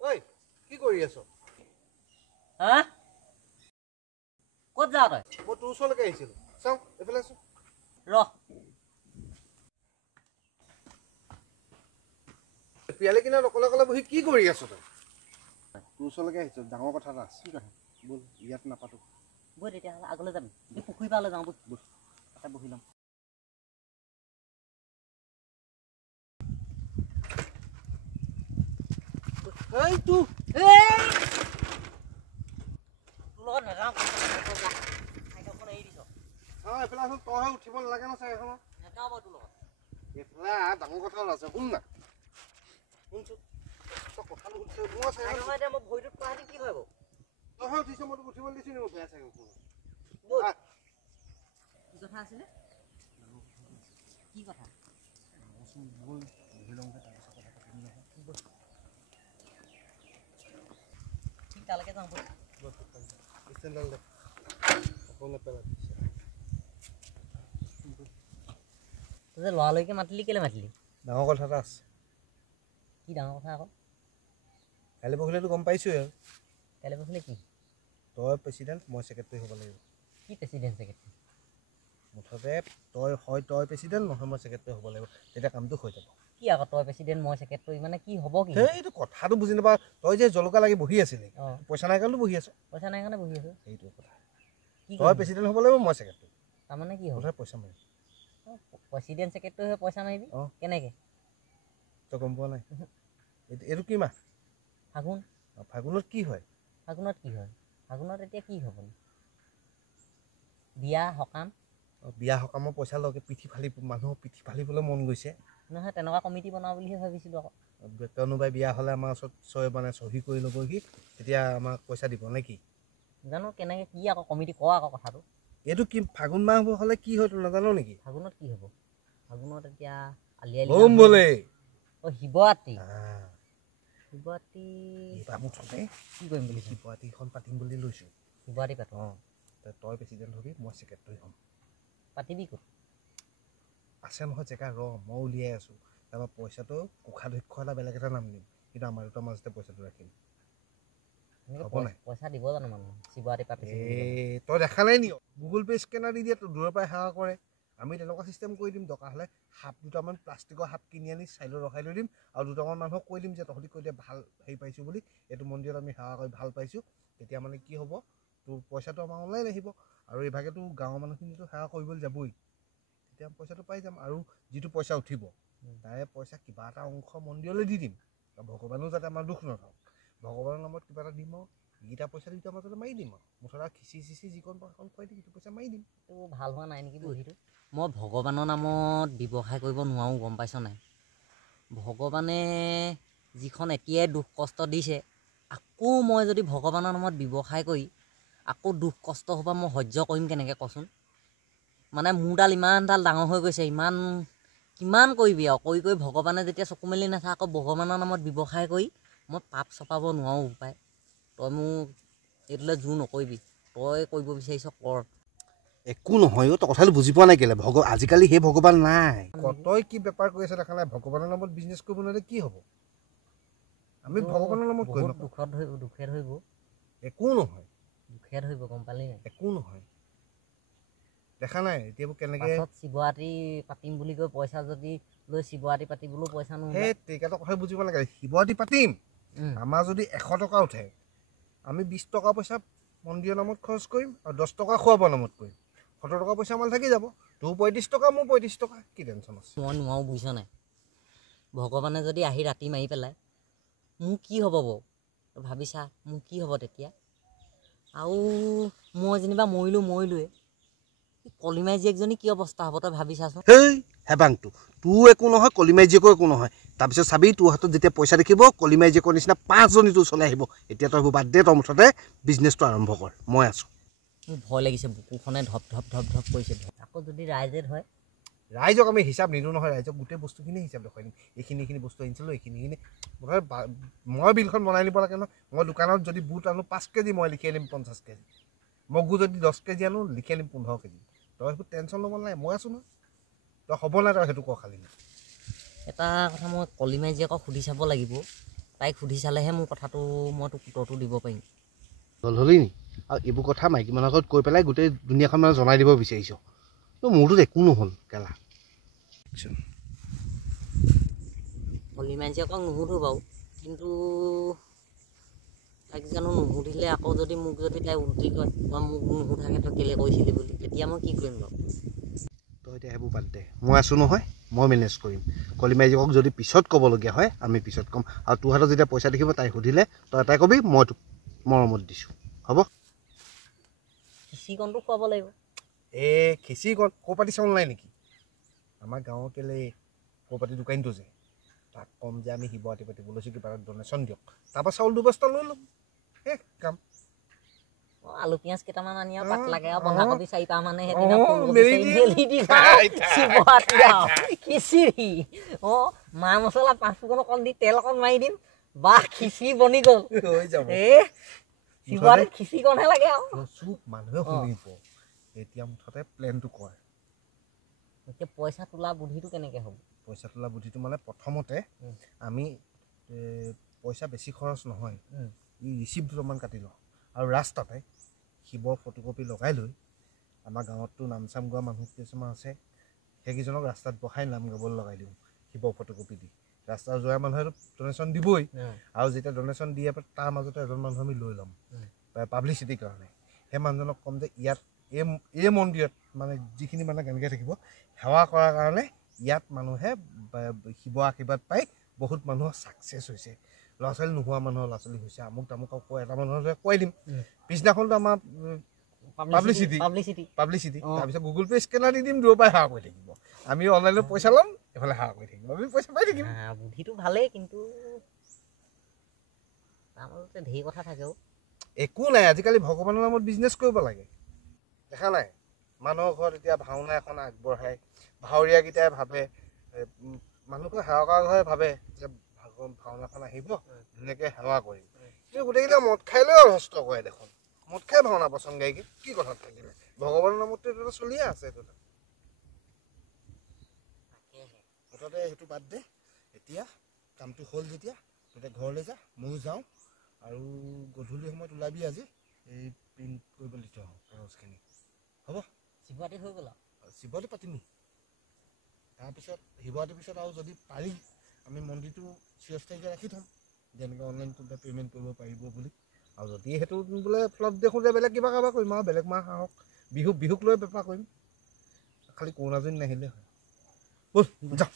ঐ কি কৰি আছ? হা ক'ত যাৱ তই? মই তোৰ ওচৰলৈকে আহিছিলোঁ। চাওঁ এইফালে আছোঁ। ৰহ পিয়ালি কিনাৰত অকলে অকলে বহি কি কৰি আছ তই? তোৰ ওচৰলৈকে আহিছোঁ, ডাঙৰ কথা এটা আছে। কি কথা? ব'ল ইয়াত নাপাতো। বৈ তেতিয়াহ'লে আগলৈ যাবি। এই পুখুৰী পাৰলৈ যাওঁ বৈ। বৈ তাতে বহি ল'ম। এই তোৰ লগত নাযাওঁ এৰি দিছ এইফালে আছোন, তইহে উঠিব নালাগে ন চাইকেলখনত। নাযাওঁ মই তোৰ লগত। এইফালে ডাঙৰ কথা এটা আছে, শুন না। শুনচোন তই কথাটো সুধিছ মই নহয় এতিয়া মই ভৰিটোত পৰাহেঁতেন কি হয় বাৰু? তইহে উঠিছ, মই তোক উঠিবলৈ দিছোঁ নি? মই বেয়া চাইকেলখন কি কথা আছিলে? কি কথা? ঠিক তালৈকে যাওঁ বৈ। তই যে লৰালৰিকে মাতিলি, কেলৈ মাতিলি? ডাঙৰ কথা এটা আছে। কি ডাঙৰ কথা আকৌ? কাইলৈ পৰহিলেতো গম পাইছোৱে আৰু। কাইলৈ পৰহিলে কি? তই প্ৰেচিডেণ্ট, মই ছেক্ৰেটেৰী হ'ব লাগিব। কি প্ৰেচিডেণ্ট ছেক্ৰেটেৰী? মুঠতে তই প্ৰেচিডেণ্ট, নহয় মই ছেক্ৰেটেৰী হ'ব লাগিব। তেতিয়া কামটো হৈ যাব। কি আকৌ তই প্ৰেচিডেণ্ট মই ছেক্ৰেটেৰী মানে কি হ'ব? কি সেইটো কথাটো বুজি নাপাওঁ। তই যে জলকা লাগি বহি আছিলি, পইচা নাই কাৰণেতো বহি আছ। পইচা নাই কাৰণে বহি আছোঁ। সেইটোৱে কথা। তই প্ৰেচিডেণ্ট হ'ব লাগিব, মই ছেক্ৰেটেৰী। তাৰমানে কি হ'ব? পইচা মাৰিম। প্ৰেচিডেণ্ট ছেক্ৰেটেৰী হৈ পইচা মাৰিবি? কেনেকৈ? তই গম পোৱা নাই? এইটো কি মাহ? ফাগুন। ফাগুনত কি হয়? ফাগুনত কি হয়? ফাগুনত এতিয়া কি হ'ব? বিয়া সকাম। বিয়া সকামৰ পইচা লগে মানুহৰ পিঠি ফালিবলৈ মন গৈছে। নহয় তেনেকুৱা কমিটি বনাওঁ বুলিহে ভাবিছিলোঁ আকৌ। কোনোবাই বিয়া হ'লে আমাৰ ওচৰত চহী কৰি ল'বহি, তেতিয়া আমাক পইচা দিব নে কি? জানো কেনেকৈ কি আকৌ কমিটি ক আকৌ কথাটো। এইটো কি ফাগুন মাহ হ'লে কি হয় তোৰ নাজানো নেকি? ফাগুনত কি হ'ব? ফাগুনত এতিয়া আলি আলি বোলে শিৱৰাত্ৰি। শিৱৰাত্ৰি মুঠতে কি কৰিম বুলি শিৱৰাত্ৰিখন পাতিম বুলি লৈছোঁ। শিৱৰাত্ৰি পাতো? তই প্ৰেচিডেণ্ট হ'বি, মই ছেক্ৰেটেৰী হ'ম। পাতিবি ক'ত? আছে নহয় জেগা, মই উলিয়াই আছোঁ। তাৰপৰা পইচাটো কোষাধ্যক্ষ এটা বেলেগ এটা নাম দিম, কিন্তু আমাৰ দুটাৰ মাজতে পইচাটো ৰাখিম। হ'ব নাই? পইচা দিব জানো মানুহ শিৱৰাত্ৰি পাতিছে? তই দেখা নাই নি? গুগল পে' স্কেনাৰ দি দিয়ে, দূৰৰ পৰাই সেৱা কৰে। আমি তেনেকুৱা চিষ্টেম কৰি দিম। দৰকাৰ হ'লে সাপ দুটামান প্লাষ্টিকৰ সাপ কিনি আনি চাইডত ৰখাই লৈ দিম, আৰু দুটামান মানুহক কৈ দিম যে তহঁতি কৈ দিয়ে ভাল হেৰি পাইছোঁ বুলি, এইটো মন্দিৰত আমি সেৱা কৰি ভাল পাইছোঁ। তেতিয়া মানে কি হ'ব, তোৰ পইচাটো আমাৰ অনলাইন আহিব, আৰু এইভাগেতো গাঁৱৰ মানুহখিনিতো সেৱা কৰিবলৈ যাবই। তেতিয়া পইচাটো পাই যাম, আৰু যিটো পইচা উঠিব তাৰে পইচা কিবা এটা অংশ মন্দিৰলৈ দি দিম। ভগৱানেও যাতে আমাৰ দুখ নথওক, ভগৱানৰ নামত কিবা এটা দিম, আৰু এইকেইটা পইচা দুটা মাজতে মাৰি দিম। আৰু মুঠতে খিচিৰি যিকণ পাওঁ খুৱাই দিম, সেইটো পইচা মাৰি দিম। এইটো ভাল হোৱা নাই নেকি বহীটো? মই ভগৱানৰ নামত ব্যৱসায় কৰিব নোৱাৰোঁ, গম পাইছ নাই? ভগৱানে যিখন এতিয়াই দুখ কষ্ট দিছে, আকৌ মই যদি ভগৱানৰ নামত ব্যৱসায় কৰি আকৌ দুখ কষ্ট হ'ব, মই সহ্য কৰিম কেনেকৈ কচোন? মানে মোৰডাল ইমানডাল ডাঙৰ হৈ গৈছে, কিমান কৰিবি আৰু? কৰি ভগৱানে যেতিয়া চকু মেলি নাথাকে, আকৌ ভগৱানৰ নামত ব্যৱসায় কৰি মই পাপ চপাব নোৱাৰোঁ পায়। তই মোক এইটোলৈ জোৰ নকৰিবি, তই কৰিব বিচাৰিছ কৰ। একো নহয়, তই কথাটো বুজি পোৱা নাই কেলে? আজিকালি সেই ভগৱান নাই। তই কি বেপাৰ কৰি আছ দেখা নাই? ভগৱানৰ নামত বিজনেছ কৰিব নোৱাৰিলে কি হ'ব? আমি ভগৱানৰ নামত কৰিম। দুখে ধৰিব। একো নহয়, দুখে ধৰিব, গম পালি নাই? একো নহয়, দেখা নাই এতিয়া কেনেকে শিৱৰাত্ৰি পাতিম বুলি কৈ পইচা যদি লৈ শিৱৰাত্ৰি পাতিবলৈও পইচা নহয়। সেই তেখেতৰ কথা বুজিব লাগে। শিৱৰাত্ৰি পাতিম, আমাৰ যদি 100 টকা উঠে, আমি 20 টকা পইচা মন্দিৰৰ নামত খৰচ কৰিম, আৰু 10 টকা খোৱা বোৱাৰ নামত কৰিম। 70 টকা পইচা আমাৰ থাকি যাব। তোৰ 35 টকা, মোৰ 35 টকা, কি টেনশ্যন আছে? মই নোৱাৰোঁ, বুজিছ নাই? ভগৱানে যদি আহি ৰাতি মাৰি পেলাই, মোৰ কি হ'ব বাৰু? তই ভাবিছা মোৰ কি হ'ব তেতিয়া? আৰু মই যেনিবা মৰিলোৱে, কলিমাই জীয়েকজনী কি অৱস্থা হ'ব তই ভাবি চাচোন। সেই হেবাংটো তোৰ একো নহয়, কলিমাই জীয়েকো একো নহয়। তাৰপিছত চাবি তোৰ হাতত যেতিয়া পইচা দেখিব, কলিমাই জীয়েকৰ নিচিনা 5জনী তোৰ চলাই আহিব। এতিয়া তই বাদ দে, তই মুঠতে বিজনেছটো আৰম্ভ কৰ, মই আছোঁ। মোৰ ভয় লাগিছে, বুকুখনে ধপ কৰিছে। আকৌ যদি ৰাইজে ধৰে? ৰাইজক আমি হিচাপ নিদিওঁ নহয়, ৰাইজক গোটেই বস্তুখিনি হিচাপ দেখুৱাই দিম। এইখিনি বস্তু আনিছিলোঁ, এইখিনি মুঠতে মই বিলখন বনাই নিব লাগে নহয়। মই দোকানত যদি বুট আনো 5 কেজি, মই লিখি আনিম 50 কেজি। মগু যদি 10 কেজি আনো, লিখি আনিম 15 কেজি। তই সেইবোৰ টেনশ্যন ল'ব নালাগে, মই আছোঁ নহয়। তই হ'ব নাই তই সেইটো ক খালি এটা কথা মই কলিমাই জীয়েকক সুধি চাব লাগিব তাইক সুধি চালেহে মোৰ কথাটো মই তোক উত্তৰটো দিব পাৰিম গ'ল হ'লি নি আৰু এইবোৰ কথা মাইকী মানুহৰ আগত কৈ পেলাই গোটেই দুনীয়াখন মানে জনাই দিব বিচাৰিছ মোৰটোত একো নহ'ল কেলা কলিমাই জীয়েকক নুসুধো বাৰু কিন্তু তাইক জানো নুসুধিলে আকৌ যদি মোক যদি তাই উল্টি কয় বা মোক নুসুধাকে তই কেলে কৈছিলি বুলি তেতিয়া মই কি কৰিম বাৰু তই এতিয়া সেইবোৰ বাদ দে মই আছোঁ নহয় মই মেনেজ কৰিম কলিমাই জীয়েকক যদি পিছত ক'বলগীয়া হয় আমি পিছত ক'ম আৰু তোৰ হাতত যেতিয়া পইচা দেখিব তাই সুধিলে তই এটাই ক'বি মই তোক মৰমত দিছোঁ হ'ব খিচিকণটো খুৱাব লাগিব খিচি কল ক'পাতি চাউল নাই নেকি আমাৰ গাঁৱৰ কেলে ক'পাতি দোকানটো যে তাক ক'ম যে আমি শিৱৰাতি পাতিব লৈছোঁ কিবা এটা ডনেশ্যন দিয়ক তাৰপৰা চাউল 2 বস্তা লৈ ল'ম কাম আলু পিঁয়াজ কেইটামান আনি আৰু পাতলাকে আৰু বন্ধাকবি 4-5 মানে সেইদিনা খিচিৰি মা মছলা 5 ফুকন অকণ দি তেল অকণ মাৰি দিম বাহ খিচিৰি বনি গ'ল হৈ যাব শিৱৰাতিত খিচিৰিকণহে লাগে আৰু চুপ মানুহে শুনিব এতিয়া মুঠতে প্লেনটো কৰ এতিয়া পইচা তোলা বুদ্ধিটো কেনেকৈ হ'ব পইচা তোলা বুদ্ধিটো মানে প্ৰথমতে আমি পইচা বেছি খৰচ নহয় ই ৰিচিপ্ট দুটামান কাটি লওঁ আৰু ৰাস্তাতে শিৱৰ ফটোকপি লগাই লৈ আমাৰ গাঁৱততো নাম চাম গোৱা মানুহ কিছুমান আছে সেইকেইজনক ৰাস্তাত বহাই নাম গাবলৈ লগাই দিওঁ শিৱৰ ফটোকপি দি ৰাস্তা যোৱা মানুহেতো ডনেশ্যন দিবই আৰু যেতিয়া ডনেশ্যন দিয়ে তাৰ মাজতে এজন মানুহ আমি লৈ ল'ম পাব্লিচিটিৰ কাৰণে সেই মানুহজনক ক'ম যে ইয়াত এই মন্দিৰত মানে যিখিনি মানুহে কেনেকৈ থাকিব সেৱা কৰাৰ কাৰণে ইয়াত মানুহে শিৱ আশীৰ্বাদ পাই বহুত মানুহৰ ছাকচেছ হৈছে ল'ৰা ছোৱালী নোহোৱা মানুহৰ ল'ৰা ছোৱালী হৈছে আমুক তামুক এটা মানুহৰ কৈ দিম পিছদিনাখনতো আমাৰ পাব্লিচিটি তাৰপিছত গুগল পে' স্কেনাৰ দি দিম দূৰৰ পৰাই সেৱা কৰি থাকিব আমি অনলাইনত পইচা ল'ম এইফালে সেৱা কৰি থাকিম আমি পইচা পাই থাকিম বুদ্ধিটো ভালেই কিন্তু তাৰ মাজতে ঢেৰ কথা থাকে একো নাই আজিকালি ভগৱানৰ নামত বিজনেছ কৰিব লাগে দেখা নাই মানুহৰ ঘৰত এতিয়া ভাওনা এখন আগবঢ়ায় ভাৱৰীয়াকেইটাই ভাবে মানুহক সেৱা কৰা ঘৰে ভাবে যে ভাওনাখন আহিব ধুনীয়াকৈ সেৱা কৰিম কিন্তু গোটেইকেইটা মদ খাই লৈ হস্ত কৰে দেখোন মদ খাই ভাওনা পচন্দ গাইকে কি কথা থাকিলে ভগৱানৰ নামততো এইটো চলিয়ে আছে এইটো মুঠতে সেইটো বাদ দে এতিয়া কামটো হ'ল যেতিয়া তেতিয়া ঘৰলৈ যা ময়ো যাওঁ আৰু গধূলি সময়ত ওলাবি আজি এই প্ৰিণ্ট কৰিবলৈ দি থৈ আহোঁ কাগজখিনি হ'ব শিৱৰাতি হৈ গ'ল আৰু শিৱৰাতি পাতিম তাৰপিছত শিৱৰাতিৰ পিছত আৰু যদি পাৰি আমি মন্দিৰটো চিৰস্থায়ীকৈ ৰাখি থ'ম যেনেকৈ অনলাইন কোনোবাই পে'মেণ্ট কৰিব পাৰিব বুলি আৰু যদি সেইটো বোলে ফ্লপ দেখোঁ যে বেলেগ কিবা কাৰোবাৰ কৰিম আৰু বেলেগ মাহ সাহক বিহুক লৈ বেপাৰ কৰিম খালি কৰোণাজনী নাহিলে হয় ব'ল যাওঁ